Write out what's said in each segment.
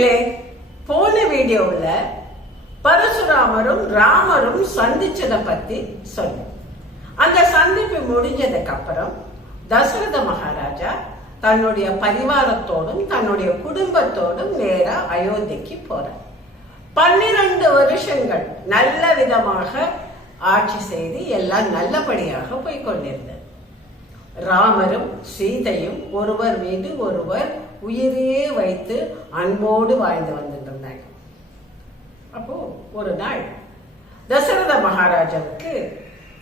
நேயர்களே, போன வீடியோவில் பரசுராமரும் ராமரும் சந்திச்சதை பத்தி சொன்னேன். அந்த சந்திப்பு முடிஞ்சதுக்கு அப்புறம் தசரத மகாராஜா தன்னுடைய பரிவாரத்தோடும் தன்னுடைய குடும்பத்தோடும் நேரா அயோத்திக்கு போறார். 12 வருஷங்கள் நல்ல விதமாக ஆட்சி செய்து எல்லாம் நல்லபடியாக போய்கொண்டிருந்தது. ராமரும் சீதையும் ஒருவர் மீது ஒருவர் உயிரையே வைத்து அன்போடு வாழ்ந்து வந்துட்டு இருந்தாங்க. அப்போ ஒரு நாள் தசரத மகாராஜாவுக்கு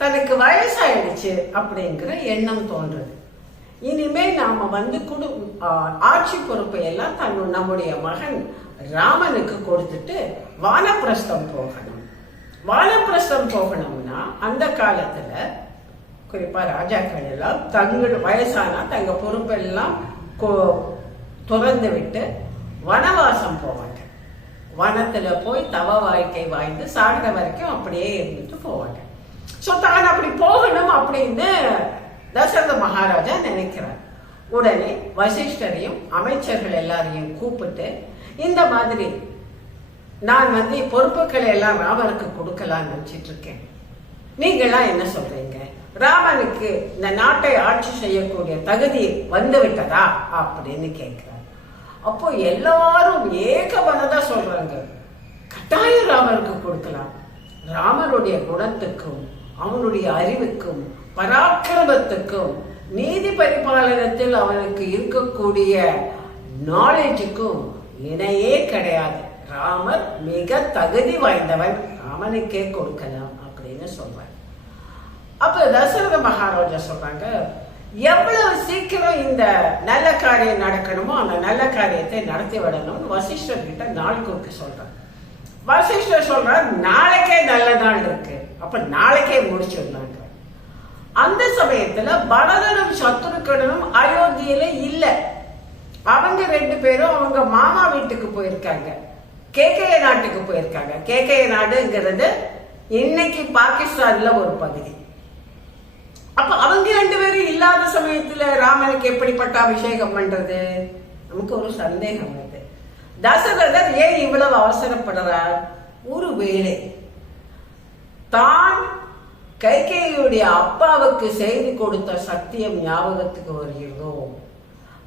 தனக்கு வயசாயிடுச்சு அப்படிங்கிற எண்ணம் தோன்றுது. இனிமே நாம ஆட்சி பொறுப்பை எல்லாம் நம்முடைய மகன் ராமனுக்கு கொடுத்துட்டு வானப்பிரஸ்தம் போகணும். வானப்பிரஸ்தம் போகணும்னா அந்த காலத்துல குறிப்பா ராஜாக்கள் எல்லாம் தங்களோட வயசானா தங்க பொறுப்பெல்லாம் துறந்து விட்டு வனவாசம் போவாங்க. வனத்துல போய் தவ வாழ்க்கை வாழ்ந்து சாகிற வரைக்கும் அப்படியே இருந்துட்டு போவாங்க. சோ தான் அப்படி போகணும் அப்படின்னு தசரத மகாராஜா நினைக்கிறார். உடனே வசிஷ்டரையும் அமைச்சர்கள் எல்லாரையும் கூப்பிட்டு, இந்த மாதிரி நான் பொறுப்புகளை எல்லாம் ராமனுக்கு கொடுக்கலாம்னு நினைச்சிட்டு இருக்கேன், நீங்களாம் என்ன சொல்றீங்க? ராமனுக்கு இந்த நாட்டை ஆட்சி செய்யக்கூடிய தகுதி வந்து விட்டதா அப்படின்னு கேட்கிறார். அப்போ எல்லாரும் ஏகமனதா சொல்றாங்க, கட்டாயம் ராமனுக்கு கொடுக்கலாம். ராமனுடைய குணத்துக்கும் அவனுடைய அறிவுக்கும் பராக்கிரமத்துக்கும் நீதி பரிபாலனத்தில் அவனுக்கு இருக்கக்கூடிய நாலேஜுக்கும் இணையே கிடையாது. ராமர் மிக தகுதி வாய்ந்தவன், ராமனுக்கே கொடுக்கலாம் அப்படின்னு சொல்றாங்க. அப்ப தசரத மகாராஜா சொல்றாங்க, எவ்வளவு சீக்கிரம் இந்த நல்ல காரியம் நடக்கணுமோ அந்த நல்ல காரியத்தை நடத்தி விடணும்னு வசிஷ்டர் கிட்ட நாள் குறிக்க சொல்றாங்க. வசிஷ்டர் சொல்றார், நாளைக்கே நல்ல நாள் இருக்கு, அப்ப நாளைக்கே முடிச்சிடலாங்க. அந்த சமயத்துல பரதனும் சத்ருகனும் அயோத்தியில இல்ல. அவங்க 2 பேரும் அவங்க மாமா வீட்டுக்கு போயிருக்காங்க, கேகய நாட்டுக்கு போயிருக்காங்க. கேகய நாடுங்கிறது இன்னைக்கு பாகிஸ்தான்ல ஒரு பகுதி. அப்ப அவங்க 2 பேரும் இல்லாத சமயத்துல ராமனுக்கு எப்படி பட்டாபிஷேகம் பண்றது? நமக்கு ஒரு சந்தேகம் வருது. தசரதர் ஏன் இவ்வளவு அவசரப்படுறார்? ஒருவேளை தான் கைகேயியுடைய அப்பாவுக்கு செய்தி கொடுத்த சத்தியம் ஞாபகத்துக்கு வருகிறதோ,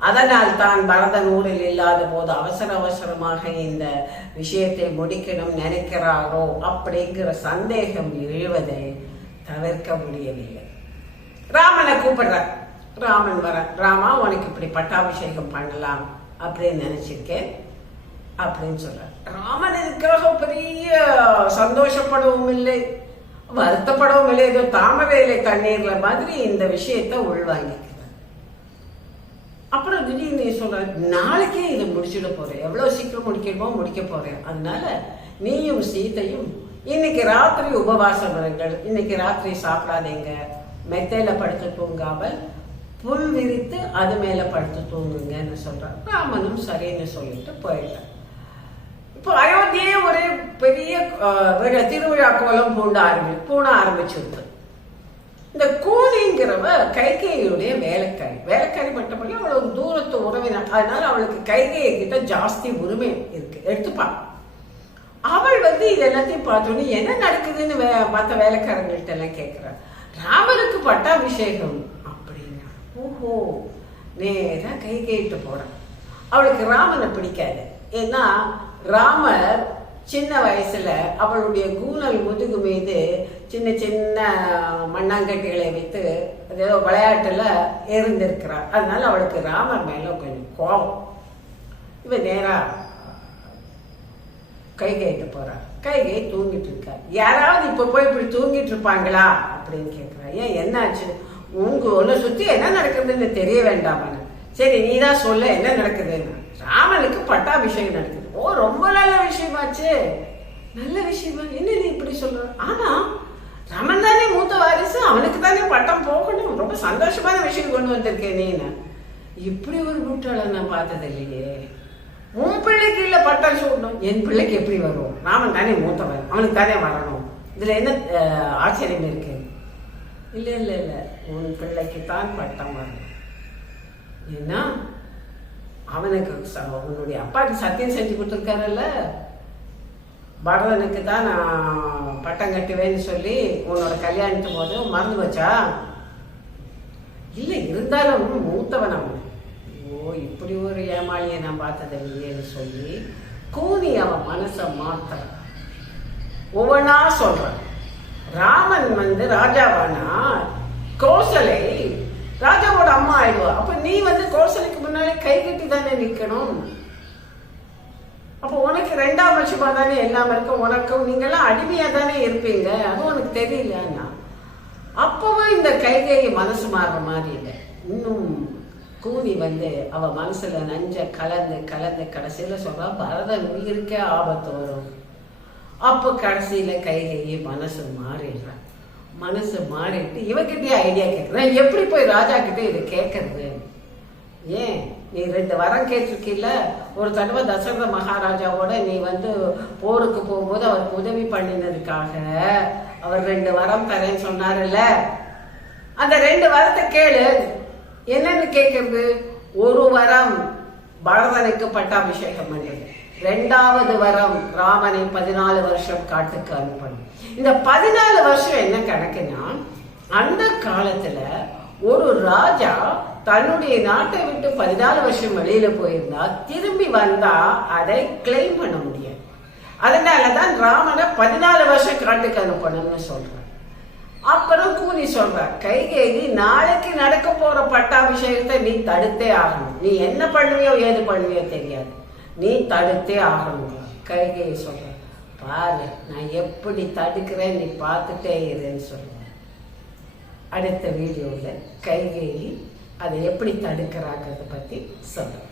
அதனால் தான் பரதன் ஊரில் இல்லாத போது அவசரமாக இந்த விஷயத்தை முடிக்கணும் நினைக்கிறாரோ அப்படிங்கிற சந்தேகம் எழுவதை தவிர்க்க முடியவில்லை. ராமனை கூப்பிடுறார். ராமன் வர, ராமா உனக்கு இப்படி பட்டாபிஷேகம் பண்ணலாம் அப்படின்னு நினைச்சிருக்கேன் அப்படின்னு சொல்றார். ராமன் இதுக்காக பெரிய சந்தோஷப்படவும் இல்லை, வருத்தப்படவும் இல்லை. ஏதோ தாமரையில தண்ணீர்ல மாதிரி இந்த விஷயத்த உள்வாங்கிக்கிறார். அப்புறம் திடீர்னு சொல்ற, நாளைக்கே இதை முடிச்சுட போறேன், எவ்வளவு சீக்கிரம் முடிக்கணுமோ முடிக்க போறேன். அதனால நீயும் சீதையும் இன்னைக்கு ராத்திரி உபவாசம் இருங்கள், இன்னைக்கு ராத்திரி சாப்பிடாதீங்க, மெத்தையில படுத்து தூங்காமல் புல் விரித்து அது மேல படுத்து தூங்குங்கன்னு சொல்றார். ராமனும் சரின்னு சொல்லிட்டு போயிட்டார். இப்போ அயோத்தியே ஒரு பெரிய திருவிழா கோலம் பூண ஆரம்பிச்சிருக்கு. இந்த கூலிங்கிறவ கைகேயியுடைய வேலைக்காரி மட்டுமல்ல, அவளுக்கு தூரத்து உறவினர். அதனால அவளுக்கு கைகேயி கிட்ட ஜாஸ்தி உரிமை இருக்கு, எடுத்துப்பா. அவள் இது எல்லாத்தையும் பார்த்தோன்னே என்ன நடக்குதுன்னு மற்ற வேலைக்காரங்கள்ட்ட எல்லாம் கேட்கிறாள். ராமனுக்கு பட்டாபிஷேகம் அப்படின்னா, ஓஹோ, நேரா கைகேயிட்டு போறான். அவளுக்கு ராமனை பிடிக்காது. ஏன்னா ராமர் சின்ன வயசுல அவளுடைய கூனல் முதுகு மீது சின்ன சின்ன மண்ணாங்கட்டிகளை வைத்து ஏதோ விளையாட்டுல இருந்திருக்கிறார். அதனால அவளுக்கு ராமர் மேல கொஞ்சம் கோபம். இவ நேரா கைகேயிட்டு போறார். கைகை தூங்கிட்டு இருக்கா. யாராவது இப்ப போய் இப்படி தூங்கிட்டு இருப்பாங்களா அப்படின்னு கேட்கிறா. ஏன் என்னாச்சு? உன்னை சுத்தி என்ன நடக்குதுன்னு தெரிய வேண்டாமான்னு. சரி, நீதான் சொல்ல என்ன நடக்குதுன்னு. ராமனுக்கு பட்டாபிஷேகம் நடக்குது. ஓ, ரொம்ப நல்ல விஷயமாச்சு. நல்ல விஷயமா? என்ன நீ இப்படி சொல்ற? ஆனா ராமன் தானே மூத்த வாரிசு, அவனுக்கு தானே பட்டம் போகணும். ரொம்ப சந்தோஷமான விஷயம் கொண்டு வந்திருக்கேன். நீ இப்படி ஒரு கூட்டாள நான் பார்த்தது இல்லையே. உன் பிள்ளைக்கு இல்ல பட்டம் சூடணும், என் பிள்ளைக்கு எப்படி வரும்? ராமன் தானே மூத்தவன், அவனுக்கு தானே வரணும். இதுல என்ன ஆச்சரியம் இருக்கு? இல்ல இல்ல இல்ல, உன் பிள்ளைக்கு தான் பட்டம் வரணும். ஏன்னா அவனுக்கு உன்னுடைய அப்பாவுக்கு சத்தியம் செஞ்சு கொடுத்துருக்காருல்ல, பரதனுக்கு தான் நான் பட்டம் கட்டுவேன்னு சொல்லி உன்னோட கல்யாணத்து போது மறந்து வச்சா? இல்லை, இருந்தாலும் மூத்தவன் அவன். ஓ, இப்படி ஒரு ஏமாளியை நான் பார்த்தது இல்லையேன்னு சொல்லி கூனி அவன் மனசை மாத்த ஒவ்வொன்னா சொல்றான். ராமன் ராஜாவானா கோசலை ராஜாவோட அம்மா ஆயிடுவா. அப்ப நீ கோசலைக்கு முன்னாலே கை கட்டி தானே நிக்கணும். அப்போ உனக்கு 2ஆம் வருஷமா தானே எல்லாம் இருக்கும். உனக்கும் நீங்கெல்லாம் அடிமையா தானே இருப்பீங்க. அதுவும் உனக்கு தெரியலன்னா அப்பவும் இந்த கைகை மனசு மாறுற மாதிரி இல்லை. இன்னும் கூனி அவ மனசுல நஞ்ச கலந்து கலந்து கடைசியில சொல்றா, பரதன் உயிருக்கே ஆபத்து வரும். அப்போ கடைசியில கைகையை மனசு மாறிடுறான். மனசு மாறிட்டு இவகிட்டே ஐடியா கேட்குறேன், எப்படி போய் ராஜா கிட்ட இதை கேட்கறது? ஏன் நீ 2 வரம் கேட்டிருக்கீல்ல. ஒரு தடவை தசரத மகாராஜாவோட நீ போருக்கு போகும்போது அவருக்கு உதவி பண்ணினதுக்காக அவர் 2 வரம் தரேன்னு சொன்னாருல்ல. அந்த 2 வரத்தை கேளு. என்னன்னு கேட்கறது? ஒரு வரம் பரதனுக்கு பட்டாபிஷேகம் பண்றது. 2வது வரம் ராமனை 14 வருஷம் காட்டுக்கு அனுப்பணும். இந்த 14 வருஷம் என்ன கணக்குன்னா, அந்த காலத்துல ஒரு ராஜா தன்னுடைய நாட்டை விட்டு 14 வருஷம் வெளியில போயிருந்தா திரும்பி வந்தா அதை கிளைம் பண்ண முடியாது. அதனாலதான் ராமனை 14 வருஷம் காட்டுக்கு அனுப்பணும்னு சொல்றார். அப்புறம் கூனி சொல்றார், கைகேயி நாளைக்கு நடக்க போற பட்டாபிஷேகத்தை நீ தடுத்தே ஆகணும். நீ என்ன பண்ணுவியோ ஏது பண்ணுவியோ தெரியாது, நீ தடுத்தே ஆகணும். கைகேயி சொல்ற, பாரு நான் எப்படி தடுக்கிறேன், நீ பார்த்துட்டே இருன்னு சொல்லுவேன். அடுத்த வீடியோவில் கைகேயி அதை எப்படி தடுக்கிறாங்கிறத பற்றி சொல்றேன்.